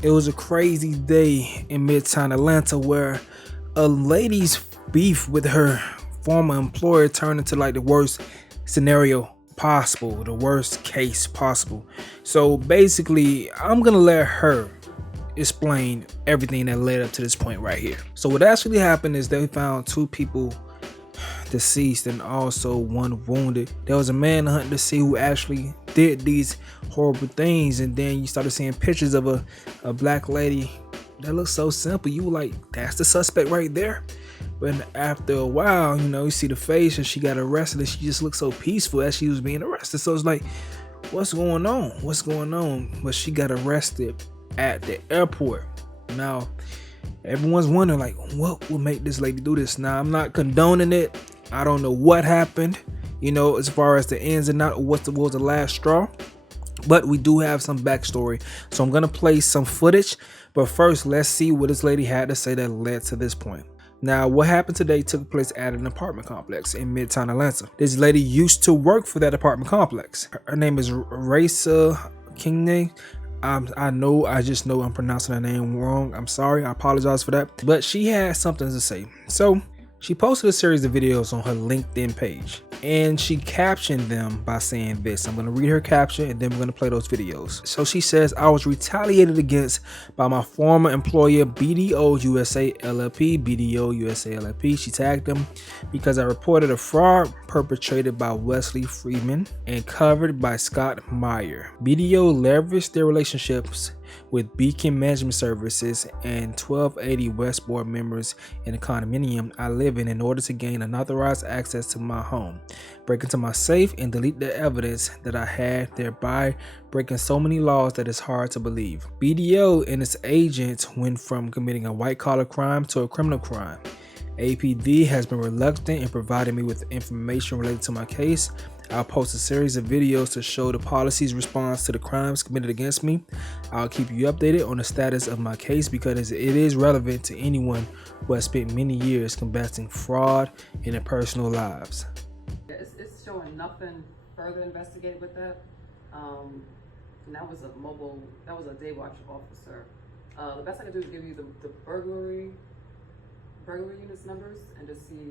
It was a crazy day in Midtown Atlanta where a lady's beef with her former employer turned into like the worst scenario possible, the worst case possible. So basically, I'm gonna let her explain everything that led up to this point right here. So what actually happened is they found two people deceased and also one wounded. There was a manhunt to see who actually did these horrible things, and then you started seeing pictures of a black lady that looked so simple. You were like, that's the suspect right there. But after a while, you see the face and she got arrested and she just looked so peaceful as she was being arrested. So it's like, what's going on? What's going on? But she got arrested at the airport. Now, everyone's wondering like, what will make this lady do this? Now, I'm not condoning it. I don't know what happened, as far as the ins and outs, what was the last straw. But we do have some backstory. So I'm going to play some footage. But first, let's see what this lady had to say that led to this point. Now, what happened today took place at an apartment complex in Midtown Atlanta. This lady used to work for that apartment complex. Her name is Raïssa Kengne. I just know I'm pronouncing her name wrong. I'm sorry. I apologize for that. But she had something to say. So she posted a series of videos on her LinkedIn page, and she captioned them by saying this. I'm going to read her caption and then we're going to play those videos. So she says, I was retaliated against by my former employer, BDO USA LLP, BDO USA LLP. She tagged them because I reported a fraud perpetrated by Wesley Freeman and covered by Scott Meyer. BDO leveraged their relationships with Beacon Management Services and 1280 West Board members in the condominium I live in order to gain unauthorized access to my home, break into my safe and delete the evidence that I had, thereby breaking so many laws that it's hard to believe. BDO and its agents went from committing a white-collar crime to a criminal crime. APD has been reluctant in providing me with information related to my case. I'll post a series of videos to show the policy's response to the crimes committed against me. I'll keep you updated on the status of my case because it is relevant to anyone who has spent many years combating fraud in their personal lives. It's showing nothing further investigated with that. And that was a day watch officer. The best I can do is give you the burglary units numbers and just see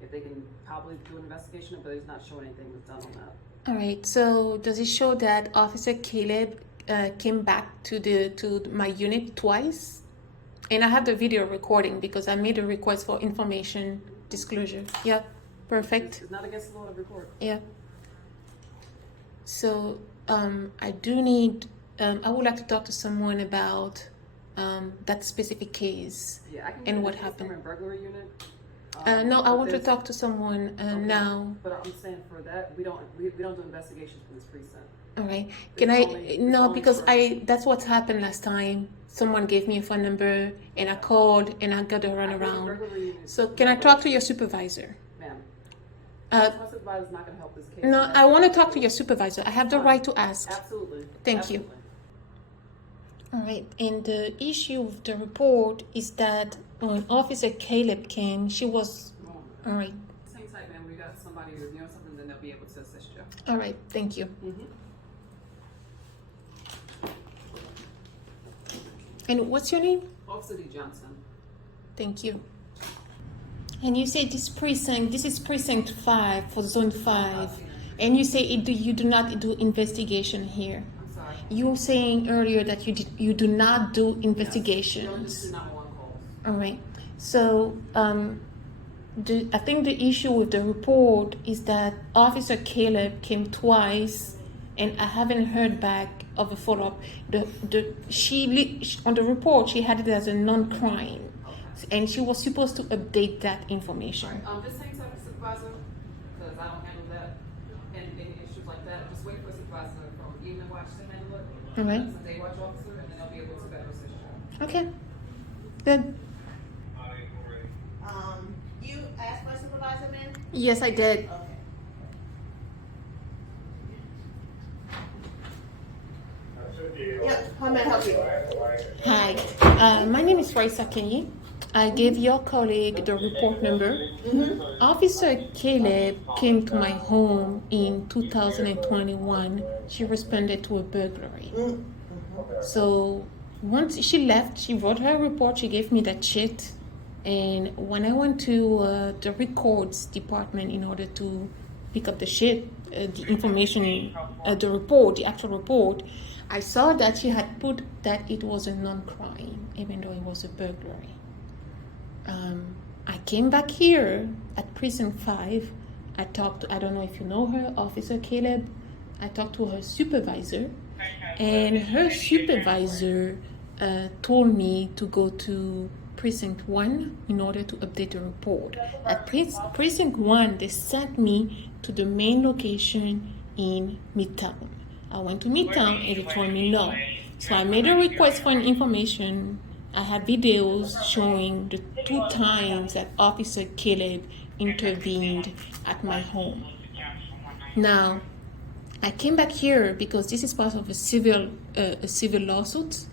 if they can probably do an investigation, but it's not showing anything was done on that. All right. So does it show that Officer Caleb came back to my unit twice? And I have the video recording because I made a request for information disclosure. Yeah, perfect. It's not against the law to record. Yeah. So I do need. I would like to talk to someone about that specific case. Yeah, I can and what happened. Burglary unit. No, I want to talk to someone okay. Now. But I'm saying for that, we don't do investigations for this precinct. All right. Because that's what happened last time. Someone gave me a phone number and I called and I got to run around. So can I talk to your supervisor? Ma'am. My supervisor's not going to help this case. No, I want to talk to your supervisor. I have the right to ask. Absolutely. Thank you. All right. And the issue with the report is that when Officer Caleb came, she was... All right. Same type, ma'am. We got somebody reviewing something, then they'll be able to assist you. All right. Thank you. Mm-hmm. And what's your name? Officer D. Johnson. Thank you. And you say this is precinct 5 for zone 5. And you say you do not do investigation here. I'm sorry. You were saying earlier that you do not do investigations. Yes. No, not one calls. All right. So I think the issue with the report is that Officer Caleb came twice, and I haven't heard back of a follow-up. On the report, she had it as a non-crime, and she was supposed to update that information. Right. This same type of supervisor, because I don't handle that and any issues like that. Just wait for a supervisor from evening watch to handle it. All right. That's a day watch officer, and then they'll be able to better assist you. Okay. Good. You asked for a supervisor, ma'am? Yes, I did. Okay. Yep, how may I help you? Hi. My name is Raïssa Kengne. I gave your colleague the report number. Officer Caleb came to my home in 2021. She responded to a burglary. So once she left, she wrote her report. She gave me that sheet, and when I went to the records department in order to pick up the sheet, the information, the report, the actual report, I saw that she had put that it was a non-crime, even though it was a burglary. I came back here at Precinct 5. I talked to, I don't know if you know her, Officer Caleb. I talked to her supervisor, and her supervisor told me to go to Precinct 1 in order to update the report. At Precinct 1, they sent me to the main location in Midtown. I went to Midtown and they told me no. So I made a request for an information. I had videos showing the 2 times that Officer Caleb intervened at my home. Now, I came back here because this is part of a civil lawsuit.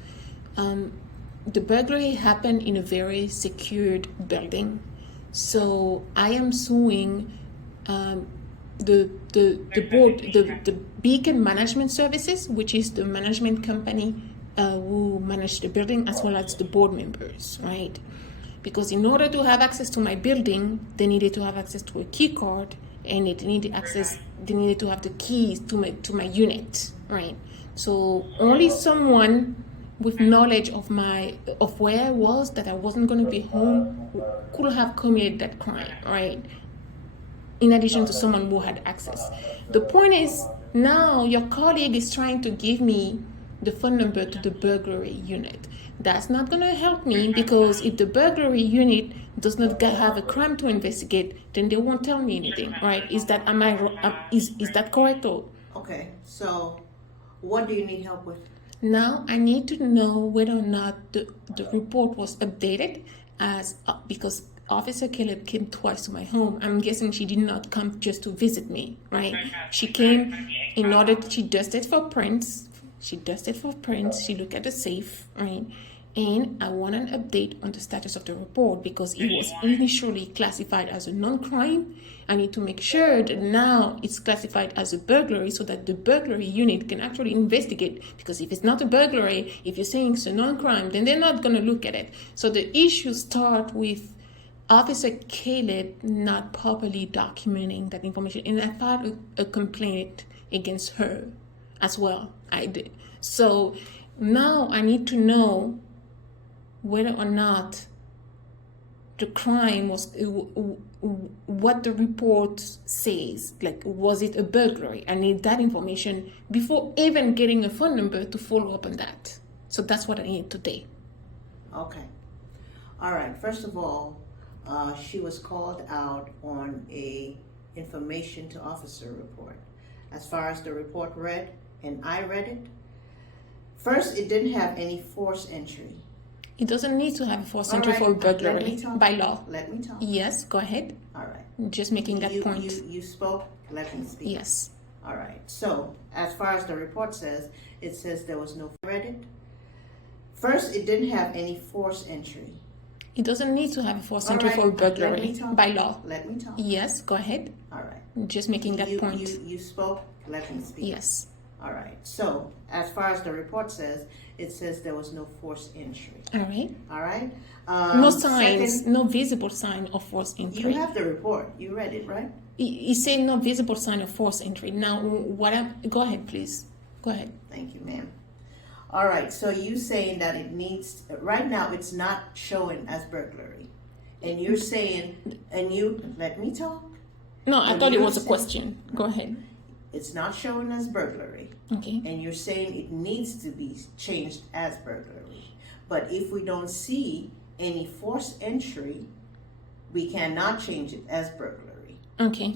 The burglary happened in a very secured building, so I am suing the board, the Beacon Management Services, which is the management company who managed the building, as well as the board members, right? Because in order to have access to my building, they needed to have access to a key card, and they needed to have the keys to my unit, right? So only someone with knowledge of where I was, that I wasn't going to be home, could have committed that crime, right? In addition to someone who had access. The point is, now your colleague is trying to give me the phone number to the burglary unit. That's not going to help me, because if the burglary unit does not have a crime to investigate, then they won't tell me anything, right? Is that correct? Or Okay, so what do you need help with? now I need to know whether or not the report was updated, because Officer Caleb came twice to my home. I'm guessing she did not come just to visit me, right? She came she dusted for prints. She looked at the safe, right? And I want an update on the status of the report, because it was initially classified as a non-crime. I need to make sure that now it's classified as a burglary, so that the burglary unit can actually investigate. Because if it's not a burglary, if you're saying it's a non-crime, then they're not going to look at it. So the issues start with Officer Caleb not properly documenting that information. And I filed a complaint against her as well. I did. So now I need to know whether or not the crime was, what the report says. Like, was it a burglary? I need that information before even getting a phone number to follow up on that. So that's what I need today. Okay. All right. First of all, she was called out on a information to officer report. As far as the report read, and I read it, first, it didn't have any forced entry. It doesn't need to have a forced entry for burglary by law. Let me talk. Yes, go ahead. All right. Just making that point. You spoke. Let me speak. Yes. All right. So, as far as the report says, it says there was no read it. First, it didn't have any forced entry. It doesn't need to have a forced entry for burglary by law. Let me talk. Yes, go ahead. All right. Just making that point. You spoke. Let me speak. Yes. All right. So, as far as the report says, it says there was no forced entry. All right. All right. No signs, no visible sign of forced entry. You have the report. You read it, right? You say no visible sign of forced entry. Now, go ahead, please. Go ahead. Thank you, ma'am. All right. So you saying that it needs, right now it's not showing as burglary, and you're saying, let me talk. No, I thought it was a question. Go ahead. It's not showing as burglary. Okay. And you're saying it needs to be changed as burglary. But if we don't see any forced entry, we cannot change it as burglary. Okay.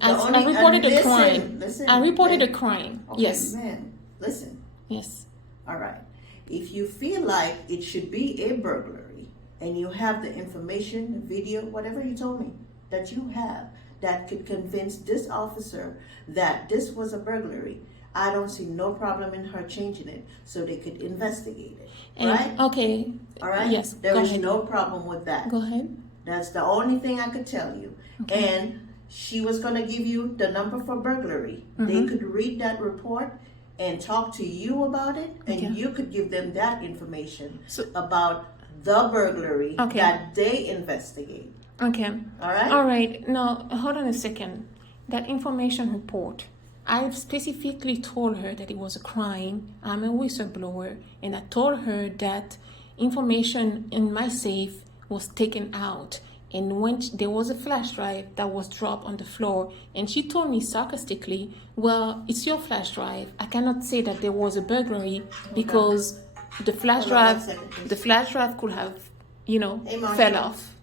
I reported a crime. Listen, I reported a crime. Okay, yes. Ma'am, listen. Yes. All right. If you feel like it should be a burglary, and you have the information, the video, whatever you told me that you have, that could convince this officer that this was a burglary, I don't see no problem in her changing it so they could investigate it. Right? Okay. All right? Yes. There is no problem with that. Go ahead. That's the only thing I could tell you. Okay. And she was going to give you the number for burglary. Mm-hmm. They could read that report and talk to you about it, and Okay. you could give them that information So- about the burglary Okay. that they investigate. Okay. All right? All right. Now, hold on a second. That information report, I specifically told her that it was a crime. I'm a whistleblower, and I told her that information in my safe was taken out. And when there was a flash drive that was dropped on the floor, and she told me sarcastically, "Well, it's your flash drive. I cannot say that there was a burglary because the flash Hold on one drive, second, please. the flash drive could have, Hey, Mark. fell off."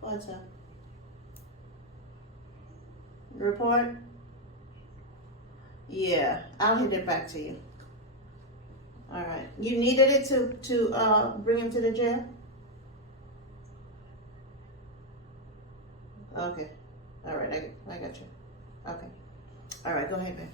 What's up? Report? Yeah, I'll hit it back to you. All right. You needed it to bring him to the jail? Okay. All right, I got you. Okay. All right, go ahead, babe.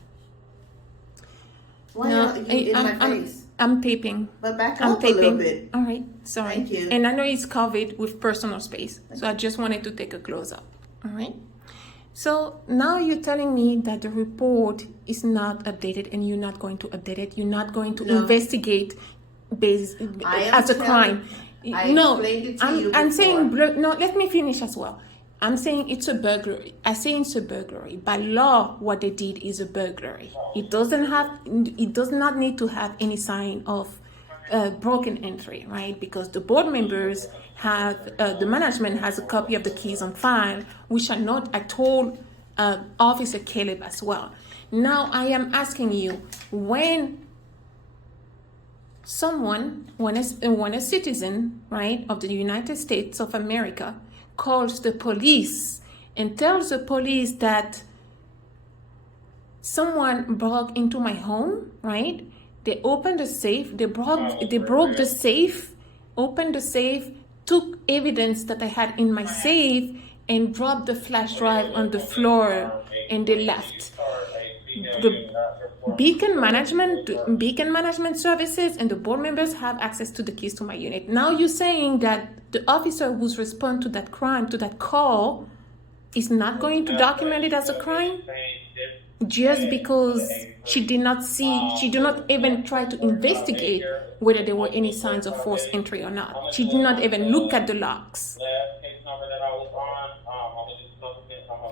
Why No, are you in my face? I'm taping. But back I'm up a little taping. bit. All right, sorry. Thank you. And I know it's covered with personal space, so I just wanted to take a close up. All right. So now you're telling me that the report is not updated, and you're not going to update it. You're not going to No. investigate I am as a telling- crime. I No, explained it to you I'm saying before. no. Let me finish as well. I'm saying it's a burglary. I say it's a burglary. By law, what they did is a burglary. It does not need to have any sign of broken entry, right? Because the board members have, the management has a copy of the keys on file, which I told Officer Caleb as well. Now I am asking you, when a citizen, right, of the United States of America calls the police and tells the police that someone broke into my home, right? They opened the safe, they broke the safe, opened the safe, took evidence that I had in my safe, and dropped the flash drive on the floor, and they left. The Beacon Management Services and the board members have access to the keys to my unit. Now you're saying that the officer who's respond to that crime, to that call, is not going to document it as a crime just because she did not even try to investigate whether there were any signs of forced entry or not. She did not even look at the logs.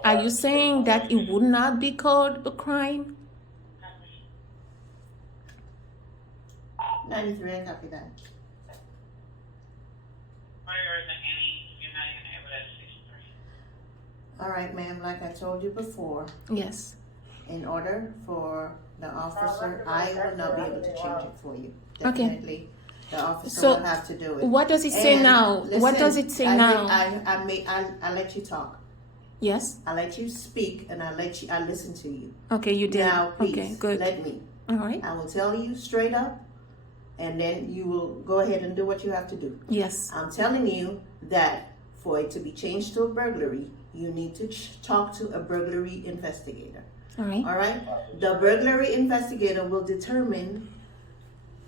Are you saying that it would not be called a crime? 93, I copy that. There isn't any uniting evidence history. All right, ma'am, like I told you before, Yes. in order for the officer, I will not be able to change it for you. Okay. Definitely, the officer So, will have to do it. what does it say And now? What does it say now? I let you talk. Yes. I let you speak, and I listen to you. Okay, you did. Now, please, Okay, good. let me. All right. I will tell you straight up, and then you will go ahead and do what you have to do. Yes. I'm telling you that for it to be changed to a burglary, you need to talk to a burglary investigator. All right. All right? The burglary investigator will determine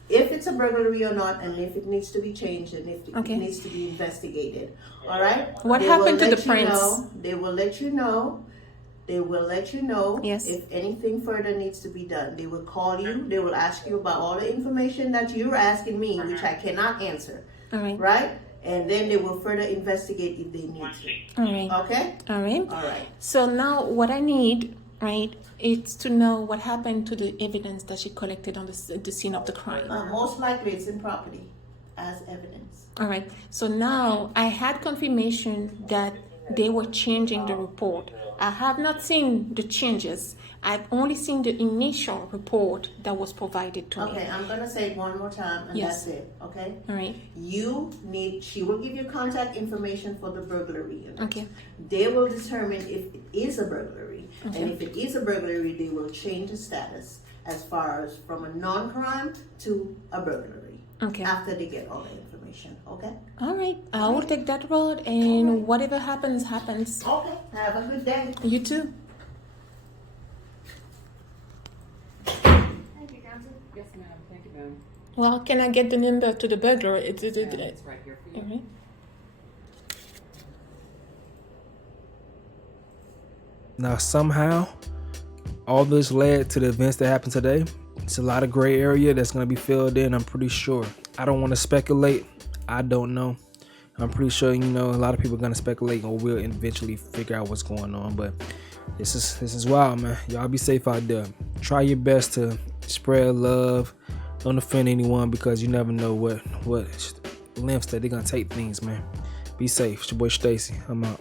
if it's a burglary or not, and if it needs to be changed, and if it Okay. needs to be investigated. All right? What They happened will to let the you prints? know- They will let you know. They will let you know Yes. if anything further needs to be done. They will call you. They will ask you about all the information that you're asking me, which I cannot answer. All right. Right? And then they will further investigate if they need to. All right. Okay? All right. All right. So now what I need, right, is to know what happened to the evidence that she collected on the scene of the crime. Most likely it's in property as evidence. All right. So now I had confirmation that they were changing the report. I have not seen the changes. I've only seen the initial report that was provided to Okay, me. I'm gonna say it one more time and Yes. that's it, okay? All right. She will give you contact information for the burglary unit. Okay. They will determine if it is a burglary. Okay. And if it is a burglary, they will change the status as far as from a non-crime to a burglary. Okay. After they get all the information, okay? All right. I will take that road, and whatever happens, happens. Okay, have a good day. You too. Yes, ma'am. Thank you, ma'am. Well, can I get the number to the burglar? It's It's right here for you. all right. Now, somehow, all this led to the events that happened today. It's a lot of gray area that's going to be filled in, I'm pretty sure. I don't want to speculate. I don't know. I'm pretty sure, a lot of people are going to speculate or will eventually figure out what's going on. But this is wild, man. Y'all be safe out there. Try your best to spread love. Don't offend anyone, because you never know what lengths that they're going to take things, man. Be safe. It's your boy Stacy. I'm out.